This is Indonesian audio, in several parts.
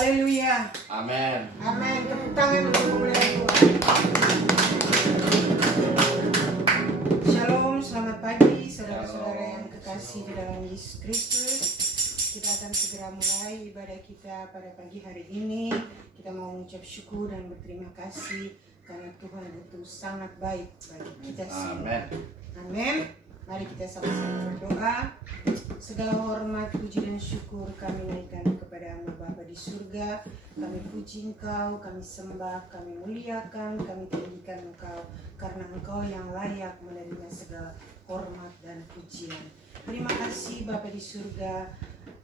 Haleluya. Amin. Amin. Tepuk tangan untuk kemuliaan Tuhan. Shalom, selamat pagi saudara-saudara yang kekasih di dalam Yesus Kristus. Kita akan segera mulai ibadah kita pada pagi hari ini. Kita mau mengucap syukur dan berterima kasih karena Tuhan itu sangat baik bagi kita semua. Amin. Mari kita sama-sama berdoa. Segala hormat, puji dan syukur kami naikkan kepada-Mu Bapa di surga. Kami puji Engkau, kami sembah, kami muliakan, kami tinggikan Engkau karena Engkau yang layak menerima segala hormat dan pujian. Terima kasih Bapa di surga,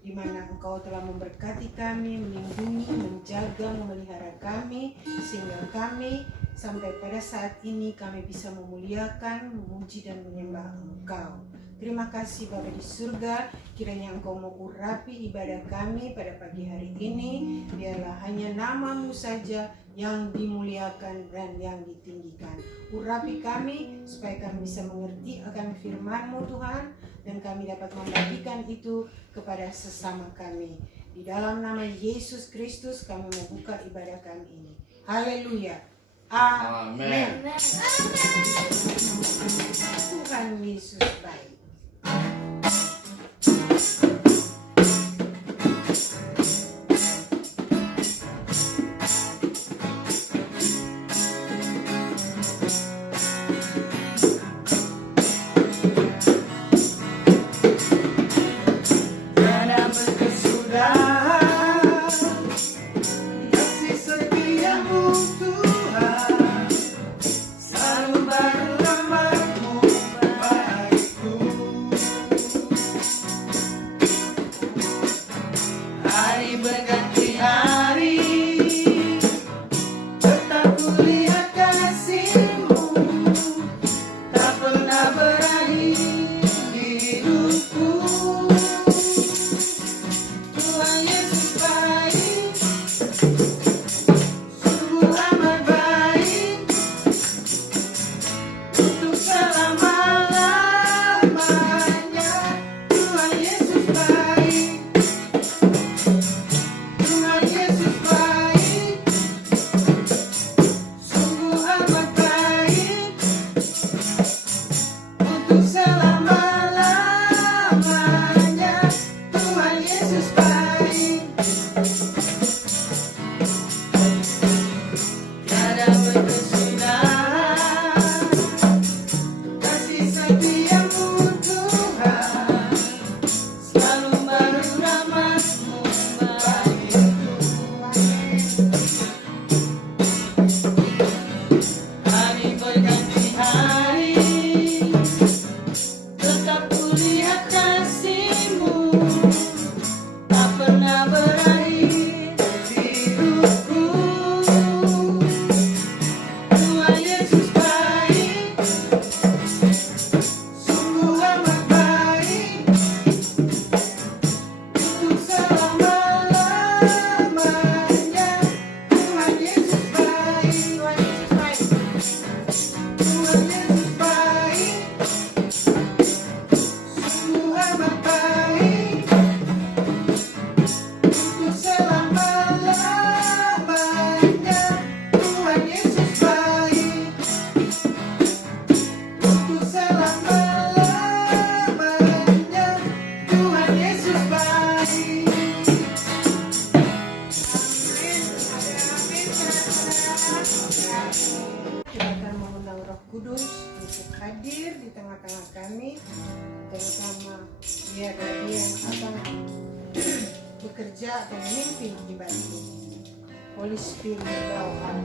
di mana Engkau telah memberkati kami, melindungi, menjaga, memelihara kami, sehingga kami sampai pada saat ini kami bisa memuliakan, memuji dan menyembah Engkau. Terima kasih Bapa di surga, kiranya Engkau mau urapi ibadah kami pada pagi hari ini. Biarlah hanya nama-Mu saja yang dimuliakan dan yang ditinggikan. Urapi kami supaya kami bisa mengerti akan firman-Mu Tuhan, dan kami dapat membagikan itu kepada sesama kami. Di dalam nama Yesus Kristus kami membuka ibadah kami ini. Haleluya. Amin. Tuhan Yesus baik. Bekerja dan memimpin ibadah ini. Holy Spirit, Thou art.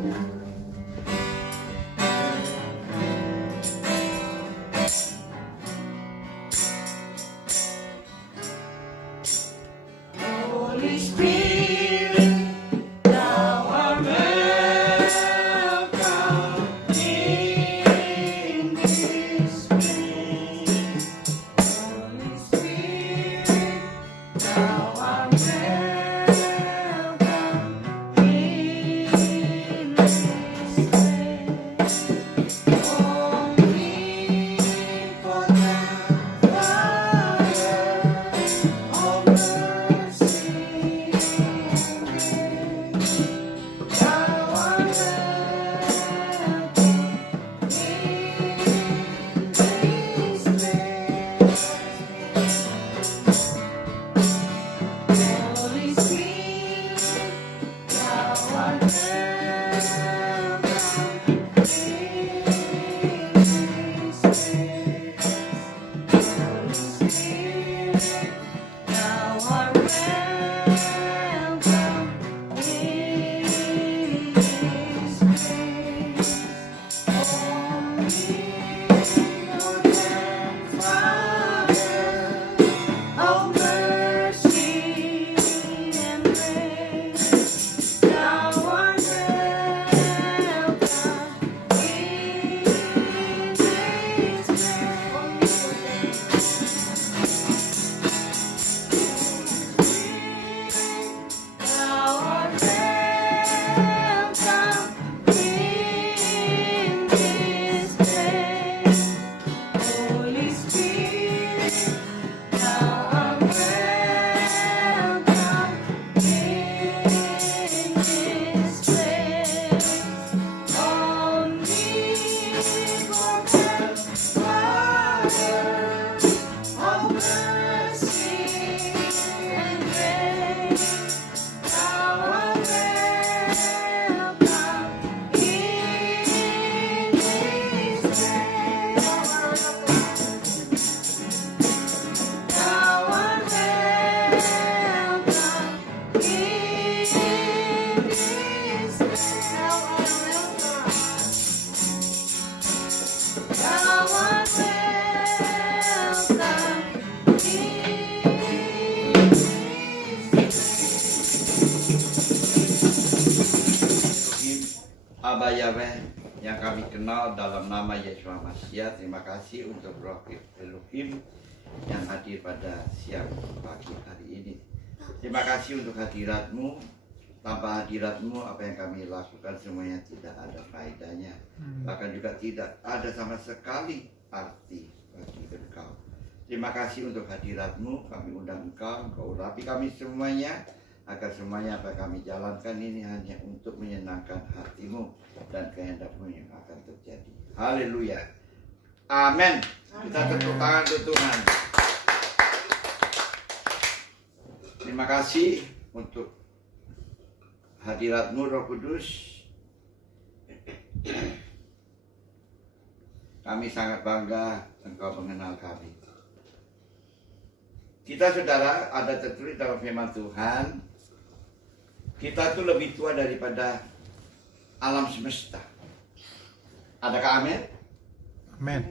Holy Spirit, Thou art welcome in this place. Holy Spirit, Thou art welcome in this place. Aba Yahweh yang kami kenal dalam nama Yeshua Mashiach, terima kasih untuk Roh Elohim yang hadir pada siang pagi hari ini. Terima kasih untuk hadirat-Mu. Tanpa hadirat-Mu, apa yang kami lakukan semuanya tidak ada faedahnya. Bahkan juga tidak ada sama sekali arti bagi Engkau. Terima kasih untuk hadirat-Mu. Kami undang Engkau urapi kami semuanya, agar semuanya apa yang kami jalankan ini hanya untuk menyenangkan hati-Mu dan kehendak-Mu yang akan terjadi. Haleluya. Amin. Kita tepuk tangan untuk Tuhan. Terima kasih untuk hadirat-Mu, Roh Kudus. Kami sangat bangga Engkau mengenal kami. Kita saudara, ada tertulis dalam firman Tuhan, kita itu lebih tua daripada alam semesta. Adakah amin? Amin.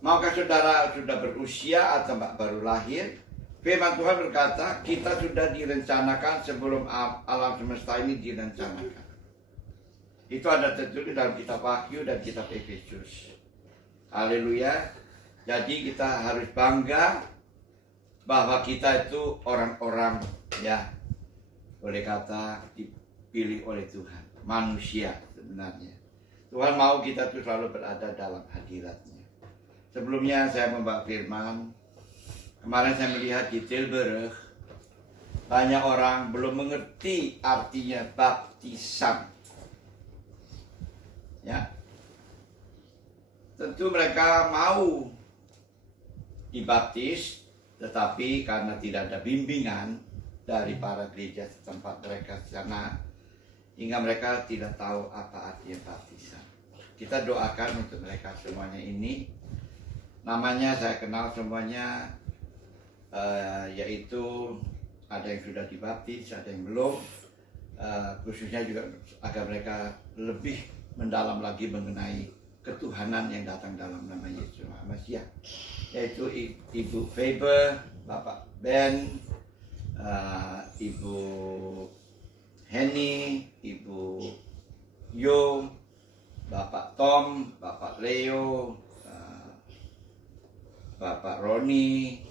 Maukah saudara sudah berusia atau baru lahir? Firman Tuhan berkata, kita sudah direncanakan sebelum alam semesta ini direncanakan. Itu ada tertulis dalam kitab Wahyu dan kitab Efesus. Haleluya. Jadi kita harus bangga bahwa kita itu orang-orang ya, boleh kata dipilih oleh Tuhan, manusia sebenarnya. Tuhan mau kita tuh selalu berada dalam hadirat-Nya. Sebelumnya saya membawa firman. Kemarin saya melihat di Tilburg, banyak orang belum mengerti artinya baptisan. Ya, tentu mereka mau dibaptis, tetapi karena tidak ada bimbingan dari para gereja setempat mereka sana, hingga mereka tidak tahu apa artinya baptisan. Kita doakan untuk mereka semuanya ini. Namanya saya kenal semuanya, yaitu ada yang sudah dibaptis, ada yang belum. Khususnya juga agar mereka lebih mendalam lagi mengenai ketuhanan yang datang dalam nama Yesus Mashiach, yaitu Ibu Faber, Bapak Ben, Ibu Henny, Ibu Yo, Bapak Tom, Bapak Leo, Bapak Roni,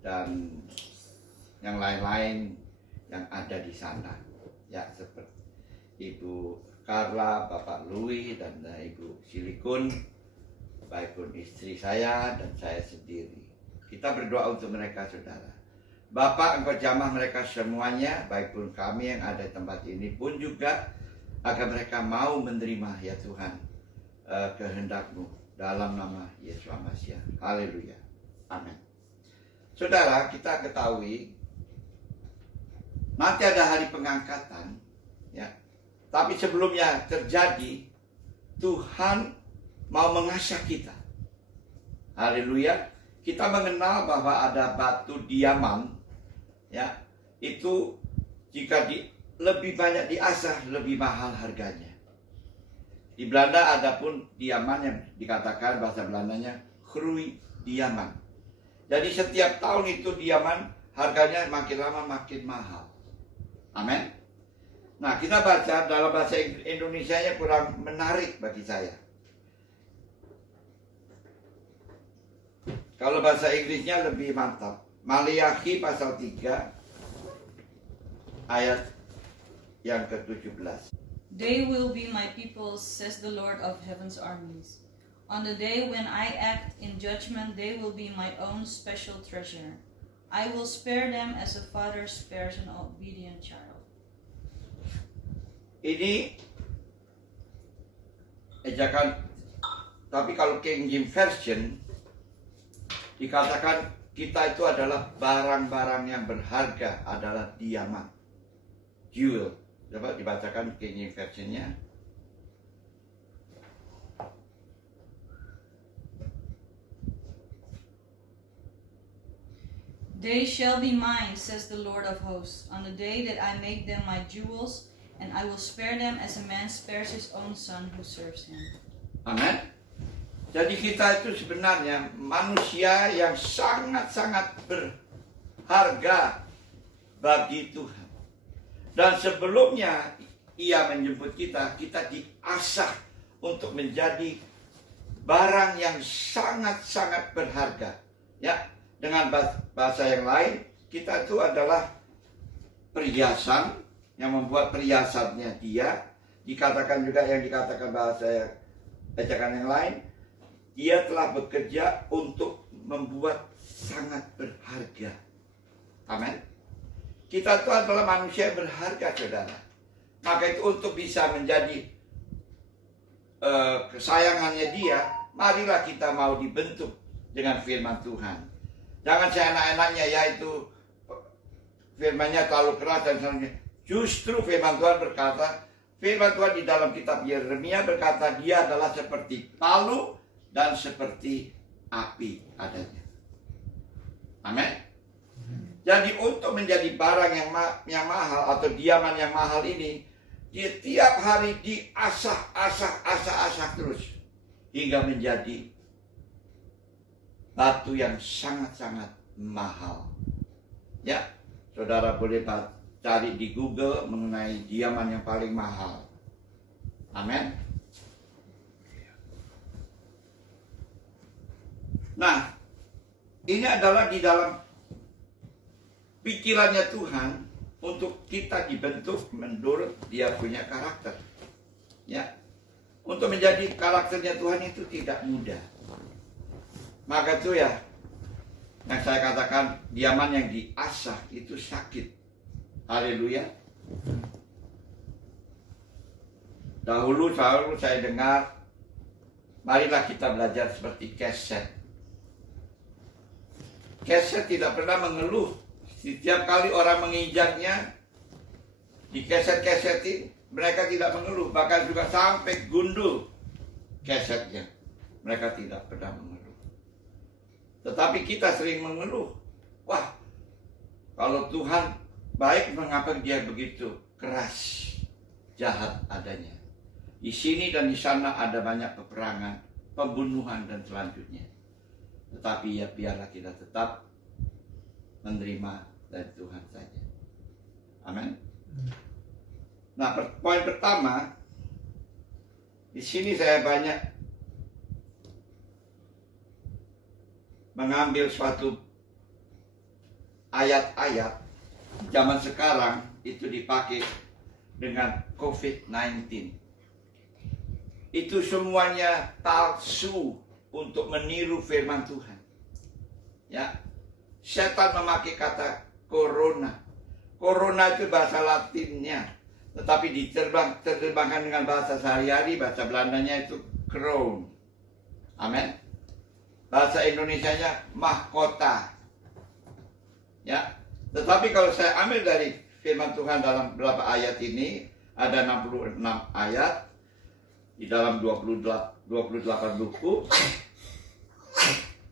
dan yang lain-lain yang ada di sana. Ya, seperti Ibu Carla, Bapak Louis, dan Ibu Silikun, baik pun istri saya dan saya sendiri. Kita berdoa untuk mereka, saudara. Bapak, Engkau jamah mereka semuanya, baik pun kami yang ada di tempat ini pun juga, agar mereka mau menerima, ya Tuhan, kehendak-Mu dalam nama Yesus Mashiach. Haleluya. Amin. Saudara, kita ketahui nanti ada hari pengangkatan, ya. Tapi sebelumnya terjadi, Tuhan mau mengasah kita. Haleluya. Kita mengenal bahwa ada batu diamond, ya. Itu jika lebih banyak diasah, lebih mahal harganya. Di Belanda ada pun diamond yang dikatakan bahasa Belandanya groei diamond. Jadi setiap tahun itu diamond harganya makin lama makin mahal. Amin. Nah, kita baca dalam bahasa Indonesianya kurang menarik bagi saya. Kalau bahasa Inggrisnya lebih mantap. Maliaki pasal 3 ayat yang ke-17. They will be my people, says the Lord of heaven's armies. On the day when I act in judgment, they will be my own special treasure. I will spare them as a father spares an obedient child. Ini ejakan, tapi kalau King James Version dikatakan kita itu adalah barang-barang yang berharga, adalah diamond, jewel. Coba dibacakan King James Version-nya. They shall be mine, says the Lord of hosts, on the day that I make them my jewels, and I will spare them as a man spares his own son who serves him. Amin. Jadi kita itu sebenarnya manusia yang sangat-sangat berharga bagi Tuhan. Dan sebelumnya Ia menjemput kita, kita diasah untuk menjadi barang yang sangat-sangat berharga. Ya, dengan bahasa yang lain, kita itu adalah perhiasan yang membuat perhiasannya dia. Dikatakan juga yang dikatakan bahasa bacaan yang lain, dia telah bekerja untuk membuat sangat berharga. Amin. Kita itu adalah manusia yang berharga, saudara. Maka itu untuk bisa menjadi kesayangannya dia, marilah kita mau dibentuk dengan firman Tuhan. Jangan seenak-enaknya yaitu firman-Nya terlalu keras dan sebagainya. Justru firman Tuhan berkata, firman Tuhan di dalam kitab Yeremia berkata, dia adalah seperti palu dan seperti api adanya. Amin. Jadi untuk menjadi barang yang mahal atau diaman yang mahal ini, dia tiap hari diasah terus hingga menjadi batu yang sangat-sangat mahal. Ya, saudara boleh cari di Google mengenai diaman yang paling mahal. Amin. Nah, ini adalah di dalam pikirannya Tuhan untuk kita dibentuk menurut dia punya karakter. Ya. Untuk menjadi karakternya Tuhan itu tidak mudah. Maka itu ya, yang saya katakan diaman yang diasah itu sakit. Haleluya. Dahulu saya dengar, marilah kita belajar seperti keset. Keset tidak pernah mengeluh. Setiap kali orang menginjaknya, dikeset-kesetin, mereka tidak mengeluh. Bahkan juga sampai gundul kesetnya, mereka tidak pernah mengeluh. Tetapi kita sering mengeluh. Wah, kalau Tuhan baik, mengapa dia begitu keras, jahat adanya? Di sini dan di sana ada banyak peperangan, pembunuhan dan selanjutnya. Tetapi ya biarlah kita tetap menerima dari Tuhan saja. Amin. Nah, poin pertama, di sini saya banyak mengambil suatu ayat-ayat zaman sekarang itu dipakai dengan COVID-19. Itu semuanya palsu untuk meniru firman Tuhan. Ya, setan memakai kata corona. Corona itu bahasa Latinnya, tetapi diterjemahkan dengan bahasa sehari-hari, bahasa Belandanya itu crown. Amin. Bahasa Indonesianya mahkota. Ya. Tetapi kalau saya ambil dari firman Tuhan dalam beberapa ayat ini, ada 66 ayat di dalam 28 buku.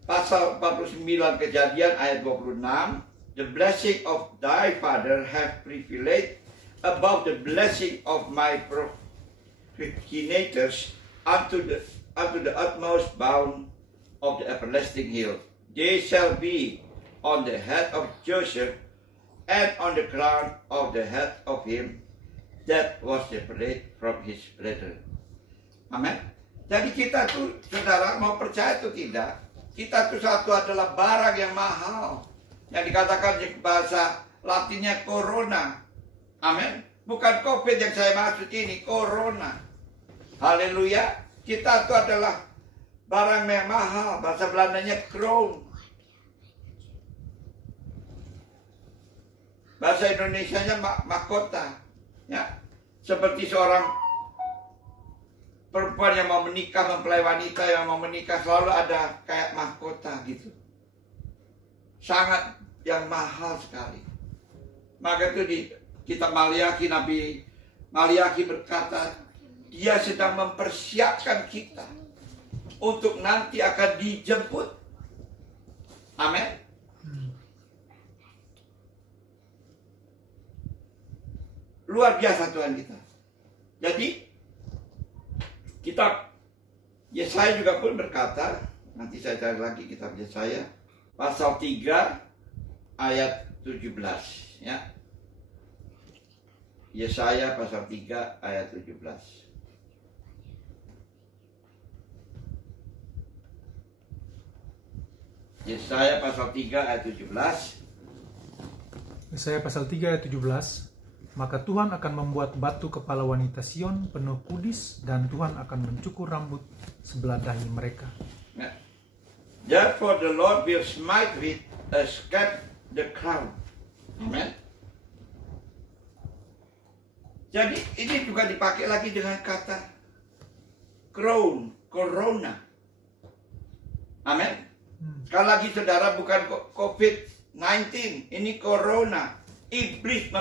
Pasal 49 Kejadian ayat 26, the blessing of thy father have privilege above the blessing of my progenitors unto the utmost bound of the everlasting hill. They shall be on the head of Joseph and on the crown of the head of him that was separate from his brethren. Amen. Jadi kita tuh, saudara, mau percaya atau tidak, kita tuh satu adalah barang yang mahal. Yang dikatakan di bahasa Latinnya corona. Amin. Bukan COVID yang saya maksud ini, corona. Haleluya. Kita itu adalah barang yang mahal. Bahasa Belandanya crown. Bahasa Indonesianya mahkota. Ya. Seperti seorang perempuan yang mau menikah, mempelai wanita yang mau menikah, selalu ada kayak mahkota gitu. Sangat yang mahal sekali. Maka itu di kitab Maliaki, Nabi Maliaki berkata, dia sedang mempersiapkan kita untuk nanti akan dijemput. Amin. Luar biasa Tuhan kita. Jadi kitab Yesaya juga pun berkata, nanti saya cari lagi kitab Yesaya pasal 3 ayat 17, ya. Yesaya pasal 3 ayat 17. Yesaya pasal 3 ayat 17. Yesaya pasal 3 ayat 17. Maka Tuhan akan membuat batu kepala wanita Sion penuh kudis, dan Tuhan akan mencukur rambut sebelah dahi mereka. Nah, therefore the Lord will smite with a scab the crown. Amen. Jadi ini juga dipakai lagi dengan kata crown, corona. Amen. Sekali lagi saudara, bukan COVID-19, ini corona. Iblis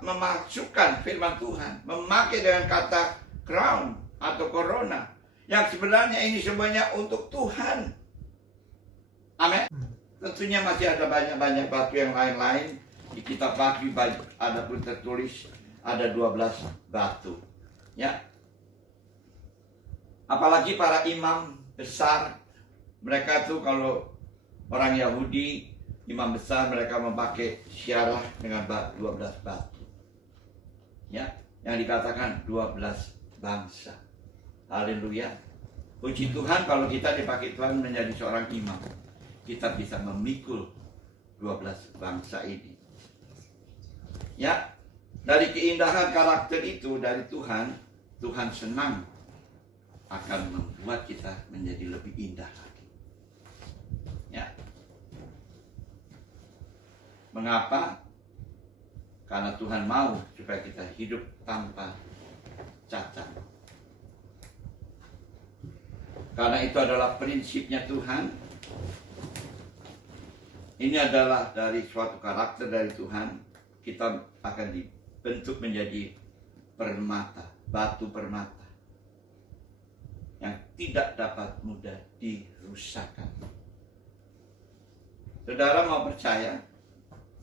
memasukkan firman Tuhan, memakai dengan kata crown atau corona, yang sebenarnya ini semuanya untuk Tuhan. Amin. Tentunya masih ada banyak batu yang lain-lain. Di kitab Wahyu ada pun tertulis ada 12 batu. Ya. Apalagi para imam besar, mereka tuh kalau orang Yahudi, imam besar, mereka memakai syarah dengan 12 batu. Ya, yang dikatakan 12 bangsa. Haleluya. Puji Tuhan kalau kita dipakai Tuhan menjadi seorang imam. Kita bisa memikul 12 bangsa ini. Ya, dari keindahan karakter itu dari Tuhan, Tuhan senang akan membuat kita menjadi lebih indah lagi. Ya. Mengapa? Karena Tuhan mau supaya kita hidup tanpa cacat. Karena itu adalah prinsipnya Tuhan. Ini adalah dari suatu karakter dari Tuhan. Kita akan dibentuk menjadi permata, batu permata, yang tidak dapat mudah dirusakkan. Saudara mau percaya?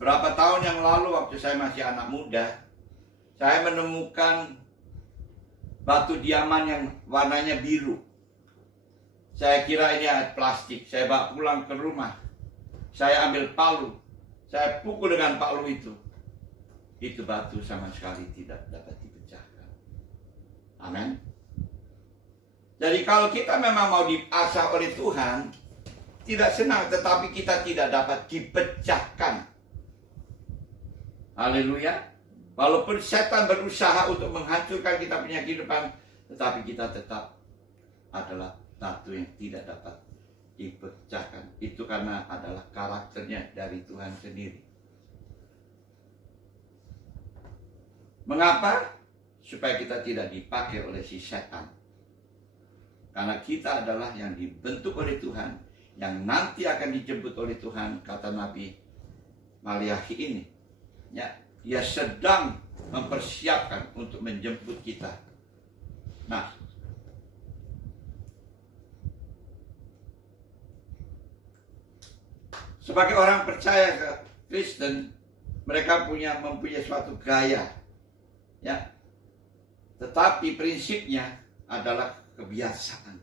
Berapa tahun yang lalu waktu saya masih anak muda, saya menemukan batu diaman yang warnanya biru. Saya kira ini plastik, saya bawa pulang ke rumah. Saya ambil palu, saya pukul dengan palu itu. Itu batu sama sekali tidak dapat dipecahkan. Amin. Jadi kalau kita memang mau diasah oleh Tuhan, tidak senang, tetapi kita tidak dapat dipecahkan. Haleluya. Walaupun setan berusaha untuk menghancurkan kita punya kehidupan, tetapi kita tetap adalah batu yang tidak dapat dipecahkan. Itu karena adalah karakternya dari Tuhan sendiri. Mengapa? Supaya kita tidak dipakai oleh si setan. Karena kita adalah yang dibentuk oleh Tuhan, yang nanti akan dijemput oleh Tuhan, kata Nabi Maliaki ini. Ya, dia sedang mempersiapkan untuk menjemput kita. Nah, sebagai orang percaya Kristen, mereka mempunyai suatu gaya, ya. Tetapi prinsipnya adalah kebiasaan.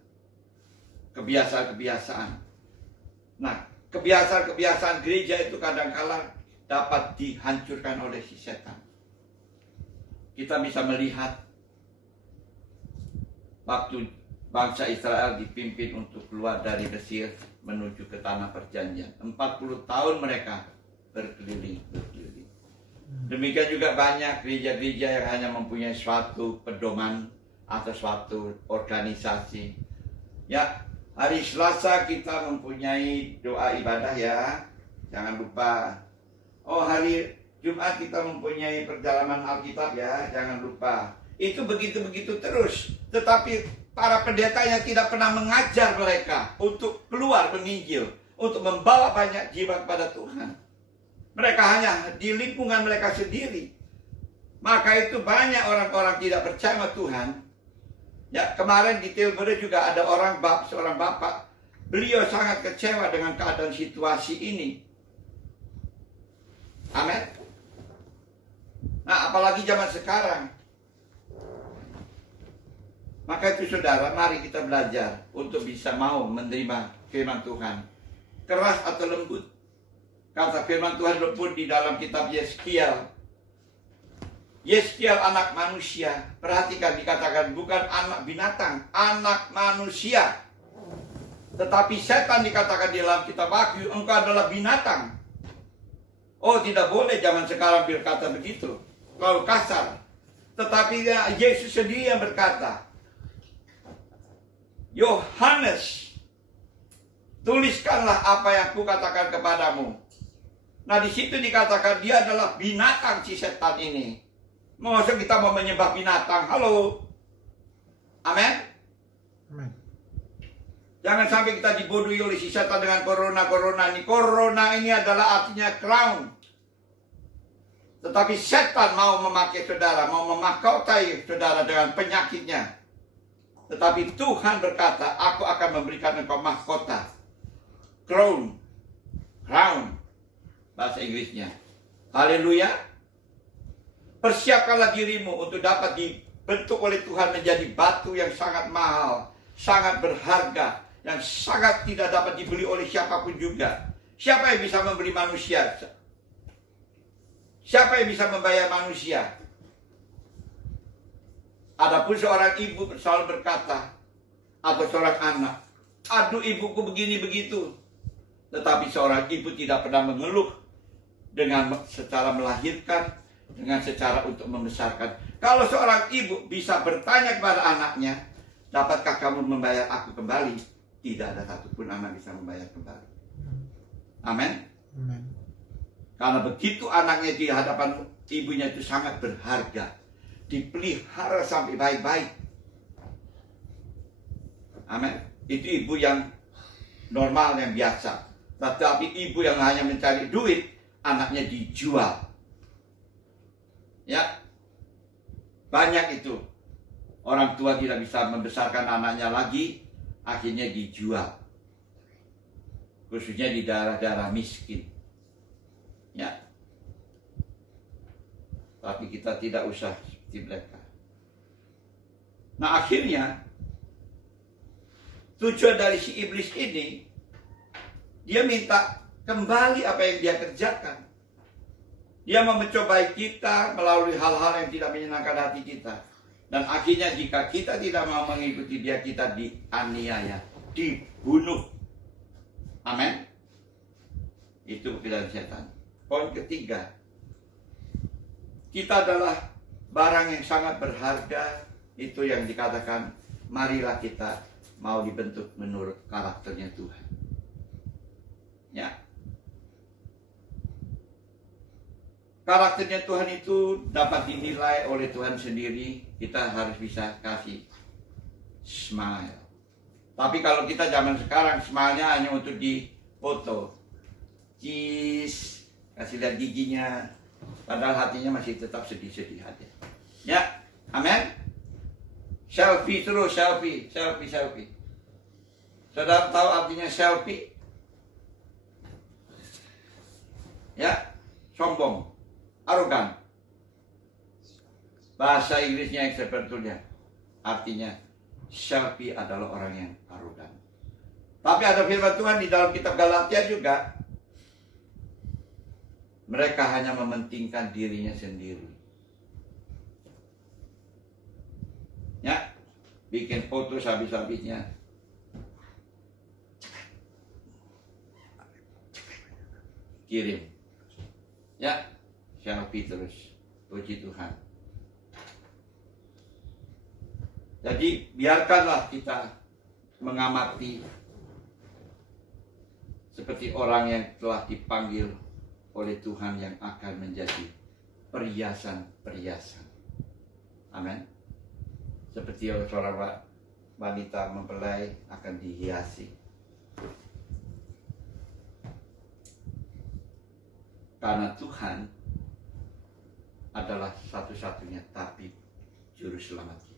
Nah, kebiasaan gereja itu kadang-kala dapat dihancurkan oleh si setan. Kita bisa melihat waktu bangsa Israel dipimpin untuk keluar dari Mesir menuju ke tanah perjanjian. 40 tahun mereka berkeliling. Demikian juga banyak gereja-gereja yang hanya mempunyai suatu pedoman atau suatu organisasi. Ya, hari Selasa kita mempunyai doa ibadah ya. Jangan lupa. Oh, hari Jumat kita mempunyai perjalanan Alkitab ya. Jangan lupa. Itu begitu-begitu terus. Tetapi para pendetanya tidak pernah mengajar mereka untuk keluar menginjil, untuk membawa banyak jiwa kepada Tuhan. Mereka hanya di lingkungan mereka sendiri. Maka itu banyak orang-orang tidak percaya sama Tuhan. Ya, kemarin di Tilbury juga ada seorang bapak. Beliau sangat kecewa dengan keadaan situasi ini. Amin. Nah, apalagi zaman sekarang. Maka itu saudara, mari kita belajar untuk bisa mau menerima firman Tuhan. Keras atau lembut. Kata firman Tuhan pun di dalam kitab Yeskiel Yeskiel anak manusia. Perhatikan, dikatakan bukan anak binatang, anak manusia. Tetapi setan dikatakan di dalam kitab Wahyu, engkau adalah binatang. Oh, tidak boleh zaman sekarang berkata begitu, kalau kasar. Tetapi Yesus sendiri yang berkata, Yohanes, tuliskanlah apa yang kukatakan kepadamu. Nah, di situ dikatakan dia adalah binatang, si setan ini. Masa kita mau menyembah binatang? Halo. Amin. Amin. Jangan sampai kita dibodohi oleh si setan dengan corona ini. Corona ini adalah artinya crown. Tetapi setan mau memakai saudara, mau memahkotai saudara dengan penyakitnya. Tetapi Tuhan berkata, aku akan memberikan engkau mahkota. Crown. Bahasa Inggrisnya. Haleluya. Persiapkanlah dirimu untuk dapat dibentuk oleh Tuhan menjadi batu yang sangat mahal, sangat berharga, yang sangat tidak dapat dibeli oleh siapapun juga. Siapa yang bisa membeli manusia? Siapa yang bisa membayar manusia? Adapun seorang ibu selalu berkata, atau seorang anak, aduh ibuku begini begitu. Tetapi seorang ibu tidak pernah mengeluh dengan secara melahirkan, dengan secara untuk membesarkan. Kalau seorang ibu bisa bertanya kepada anaknya, dapatkah kamu membayar aku kembali? Tidak ada satupun anak bisa membayar kembali. Amin. Amin. Karena begitu anaknya di hadapan ibunya itu sangat berharga, dipelihara sampai baik-baik. Amin. Itu ibu yang normal, yang biasa. Tetapi ibu yang hanya mencari duit, anaknya dijual. Ya, banyak itu. Orang tua tidak bisa membesarkan anaknya lagi, akhirnya dijual. Khususnya di daerah-daerah miskin. Ya. Tapi kita tidak usah seperti mereka. Nah, akhirnya tujuan dari si iblis ini, dia minta kembali apa yang dia kerjakan. Dia mau mencobai kita melalui hal-hal yang tidak menyenangkan hati kita. Dan akhirnya jika kita tidak mau mengikuti dia, kita dianiaya, dibunuh. Amin. Itu pikiran setan. Poin ketiga, kita adalah barang yang sangat berharga. Itu yang dikatakan, marilah kita mau dibentuk menurut karakternya Tuhan. Ya. Karakternya Tuhan itu dapat dinilai oleh Tuhan sendiri. Kita harus bisa kasih smile. Tapi kalau kita zaman sekarang, smile-nya hanya untuk dipoto. Cheese, kasih lihat giginya. Padahal hatinya masih tetap sedih-sedih aja. Ya, amin. Selfie terus, selfie. Saudara tahu artinya selfie? Ya, sombong. Arogan. Bahasa Inggrisnya yang sebetulnya artinya selfie adalah orang yang arogan. Tapi ada firman Tuhan di dalam kitab Galatia juga. Mereka hanya mementingkan dirinya sendiri. Ya, bikin foto habis-habisnya. Kirim. Ya. Selfie terus. Puji Tuhan. Jadi biarkanlah kita mengamati seperti orang yang telah dipanggil oleh Tuhan yang akan menjadi perhiasan-perhiasan. Amin. Seperti seorang wanita mempelai akan dihiasi. Karena Tuhan adalah satu-satunya tabib juru selamat